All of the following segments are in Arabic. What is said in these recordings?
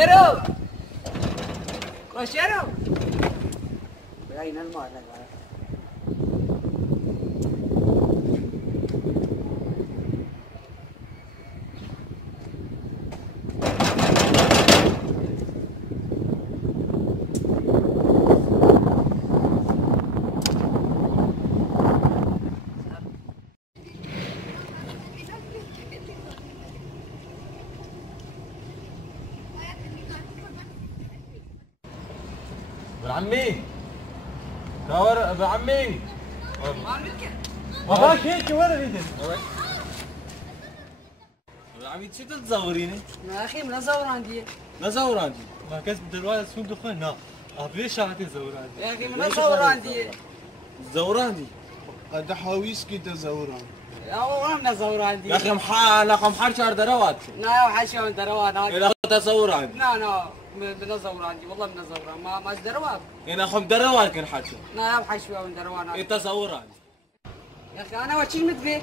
شيرو شيرو باين الماء ابن عمي دور ابن عمي وراك هيك وين ريدك؟ ابن عمي شو تزوريني؟ يا اخي من ازور عندي نزور عندي ما كسب دلوقتي سون دخان لا ليش شغلتين زوران؟ يا اخي من ازور عندي تزور عندي هذا حاويسكي تزوران يا والله من ازور عندي يا اخي محال اخو محال شهر دروات لا وحشة من دروان اذا تزور عندي لا من ازور عندي والله من ازور ما دروان انا اخو دروات كان حاجه لا وحشة من دروان انت تزور عندي يا اخي انا وشي متبي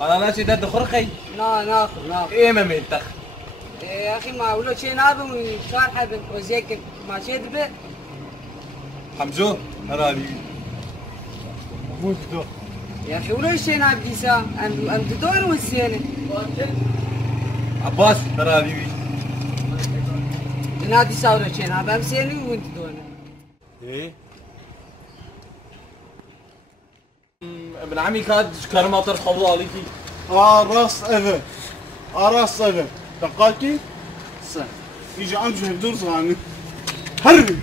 انا ناسي ده خرقي لا ناخذ ايه ما ملتخ يا اخي ما ولو شيء نابي وصالحه وزيك ما شيء دبي حمزو انا لي مو دو يا اخي ولو شيء نابي ديسا ام تدور والسينه عباس ترى لي نادي ساونا شيء نابي ام سيني وانت دور ايه ابن عمي كاد كرمه طرف حوالي فيه راس اذن راس اذن دقاكي سن يجي عم شهدور صغاني هربي